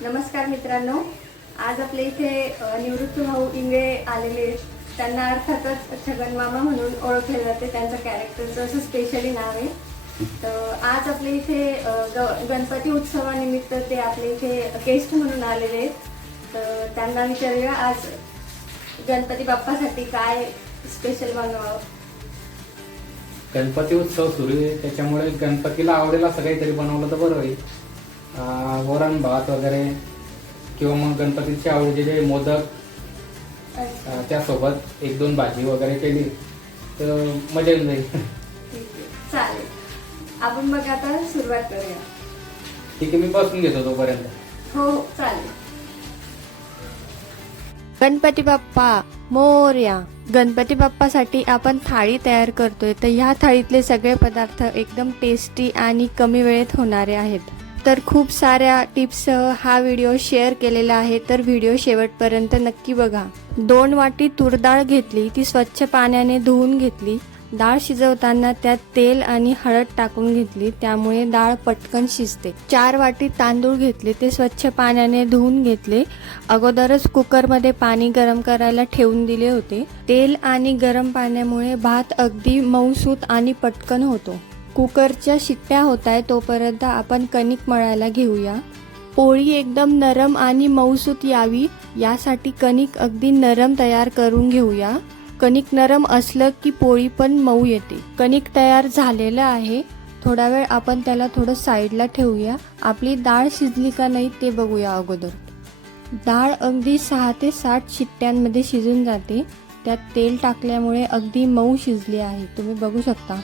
नमस्कार मित्रांनो. आज आपल्या इथे निवृत्त भाऊ इंगळे आलेले आहेत. त्यांना अर्थातच छगन मामा म्हणून ओळखले जाते. त्यांचं कॅरेक्टरचं असं स्पेशली नाव आहे. तर आज आपल्या इथे गणपती उत्सवानिमित्त ते आपल्या इथे गेस्ट म्हणून आलेले आहेत. तर त्यांना विचारूया आज गणपती बाप्पासाठी काय स्पेशल बनवावं? गणपती उत्सव सुरू आहे. त्याच्यामुळे गणपतीला आवडेल असं काहीतरी बनवलं तर बरं होईल. वरण भात वगैरे किंवा मग गणपतीची आवडीचे मोदक अं, त्यासोबत एक दोन भाजी वगैरे केली तर मजा येऊन जाईल. ठीक आहे. चालेल. आपण मग आता सुरुवात करूया. ठीक आहे मी बसून घेतो तोपर्यंत. हो चालेल. गणपती बाप्पा मोर्या गणपती बाप्पासाठी आपण थाळी तयार करतोय तर ह्या थाळीतले सगळे पदार्थ एकदम टेस्टी आणि कमी वेळेत होणारे आहेत. तर खूप साऱ्या टिप्ससह हा व्हिडिओ शेअर केलेला आहे तर व्हिडिओ शेवटपर्यंत नक्की बघा. दोन वाटी तूर डाळ घेतली ती स्वच्छ पाण्याने धुवून घेतली. डाळ शिजवताना त्यात तेल आणि हळद टाकून घेतली त्यामुळे डाळ पटकन शिजते. चार वाटी तांदूळ घेतले ते स्वच्छ पाण्याने धुवून घेतले. अगोदरच कुकरमध्ये पाणी गरम करायला ठेवून दिले होते. तेल आणि गरम पाण्यामुळे भात अगदी मऊसूत आणि पटकन होतो. कुकरच्या शिट्ट्या होत आहे तोपर्यंत आपण कणिक मळायला घेऊया. पोळी एकदम नरम आणि मऊसूत यावी यासाठी कणिक अगदी नरम तयार करून घेऊया. कणिक नरम असलं की पोळी पण मऊ येते. कणिक तयार झालेलं आहे. थोडा वेळ आपण त्याला थोडं साईडला ठेवूया. आपली डाळ शिजली का नाही ते बघूया अगोदर. डाळ अगदी सहा ते साठ शिट्ट्यांमध्ये शिजून जाते. त्यात तेल टाकल्यामुळे अगदी मऊ शिजली आहे. तुम्ही बघू शकता.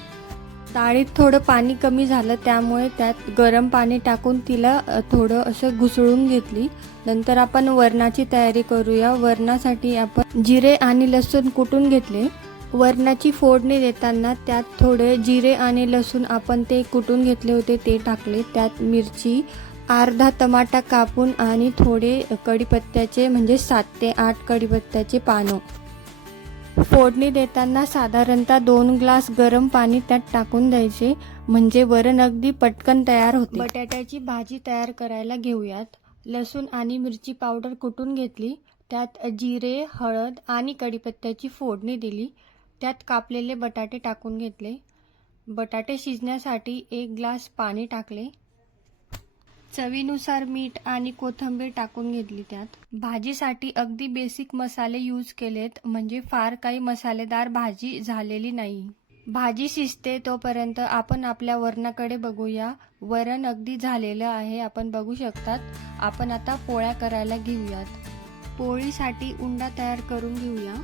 डाळीत थोडं पाणी कमी झालं त्यामुळे त्यात गरम पाणी टाकून तिला थोडं असं घुसळून घेतली. नंतर आपण वरणाची तयारी करूया. वरणासाठी आपण जिरे आणि लसूण कुटून घेतले. वरणाची फोडणी देताना त्यात थोडे जिरे आणि लसूण आपण ते कुटून घेतले होते ते टाकले. त्यात मिरची अर्धा टमाटा कापून आणि थोडे कढीपत्त्याचे म्हणजे सात ते आठ कढीपत्त्याचे पानं. फोडणी देताना साधारणतः दोन ग्लास गरम पाणी त्यात टाकून द्यायचे म्हणजे वरण अगदी पटकन तयार होते. बटाट्याची भाजी तयार करायला घेऊयात. लसूण आणि मिरची पावडर कुटून घेतली? त्यात जिरे हळद आणि कढीपत्त्याची फोडणी दिली. त्यात कापलेले बटाटे टाकून घेतले. बटाटे शिजण्यासाठी एक ग्लास पाणी टाकले. चवीनुसार मीठ आणि कोथिंबीर टाकून घेतली त्यात. भाजीसाठी अगदी बेसिक मसाले यूज केलेत म्हणजे फार काही मसालेदार भाजी झालेली नाही. भाजी शिजते तोपर्यंत आपण आपल्या वरणाकडे बघूया. वरण अगदी झालेलं आहे आपण बघू शकतात. आपण आता पोळ्या करायला घेऊयात. पोळीसाठी उंडा तयार करून घेऊया.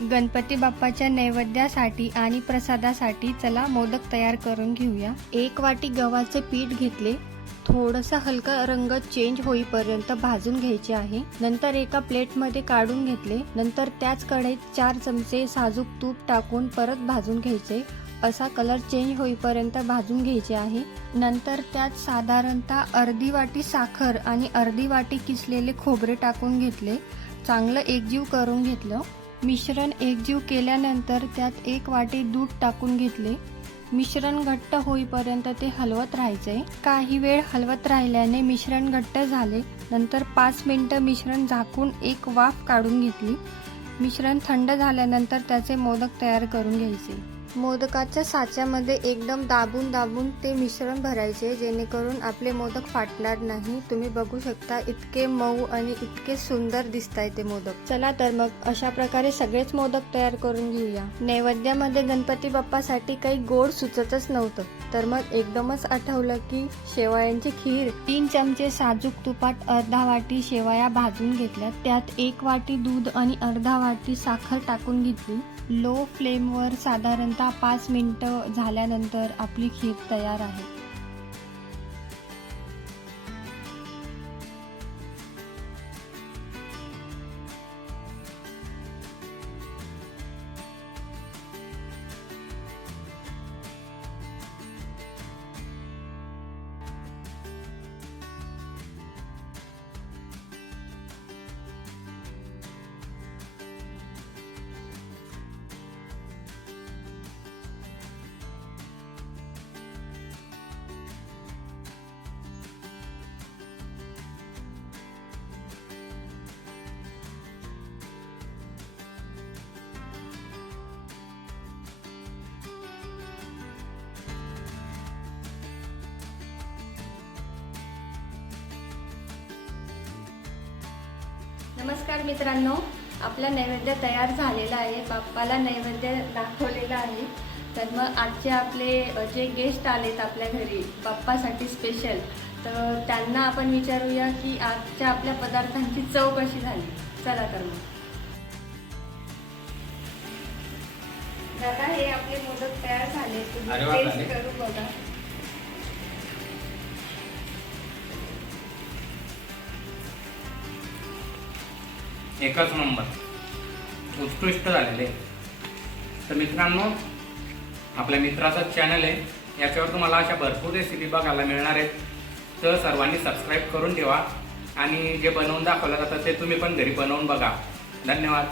गणपती बाप्पाच्या नैवेद्यासाठी आणि प्रसादासाठी चला मोदक तयार करून घेऊया. एक वाटी गव्हाचे पीठ घेतले. थोडासा हलका रंग चेंज होईपर्यंत भाजून घ्यायचे आहे. नंतर एका प्लेटमध्ये काढून घेतले. नंतर त्याच कढईत चार चमचे साजूक तूप टाकून परत भाजून घ्यायचे. असा कलर चेंज होईपर्यंत भाजून घ्यायचे आहे. नंतर त्यात साधारणतः अर्धी वाटी साखर आणि अर्धी वाटी किसलेले खोबरे टाकून घेतले. चांगलं एकजीव करून घेतलं. मिश्रण एकजीव केल्यानंतर त्यात एक वाटी दूध टाकून घेतले. मिश्रण घट्ट होईपर्यंत ते हलवत राहायचे. काही वेळ हलवत राहिल्याने मिश्रण घट्ट झाले. नंतर पाच मिनटं मिश्रण झाकून एक वाफ काढून घेतली. मिश्रण थंड झाल्यानंतर त्याचे मोदक तयार करून घ्यायचे. मोदकाच्या साच्यामध्ये एकदम दाबून दाबून ते मिश्रण भरायचे जेणेकरून आपले मोदक फाटणार नाही. तुम्ही बघू शकता इतके मऊ आणि इतके सुंदर दिसत आहे ते मोदक. चला तर मग अशा प्रकारे सगळेच मोदक तयार करून घेऊया. नैवेद्यामध्ये गणपती बाप्पासाठी काही गोड सुचतच नव्हतं. तर मग एकदमच आठवलं की शेवयांची खीर. तीन चमचे साजूक तुपात अर्धा वाटी शेवया भाजून घेतल्या त्यात एक वाटी दूध आणि अर्धा वाटी साखर टाकून घेतली. लो फ्लेमवर साधारण साधारणतः पाच मिनटं झाल्यानंतर आपली खीर तयार आहे. नमस्कार मित्रांनो आपला नैवेद्य तयार झालेला आहे बाप्पाला नैवेद्य दाखवलेला आहे. तर मग आजचे आपले जे गेस्ट आलेत आपल्या घरी बाप्पासाठी स्पेशल तर त्यांना आपण विचारूया की आजच्या आपल्या पदार्थांची चव कशी झाली? चला तर मग. दादा हे आपले मोदक तयार झाले तुम्ही टेस्ट. करू बघा. एकच नंबर. उत्कृष्ट झालेले. तर मित्रांनो आपल्या मित्राचं चॅनल आहे. याच्यावर तुम्हाला अशा भरपूर रेसिपी बघायला मिळणार आहेत. तर सर्वांनी सबस्क्राईब करून ठेवा. आणि जे बनवून दाखवलं जातं ते तुम्ही पण घरी बनवून बघा. धन्यवाद.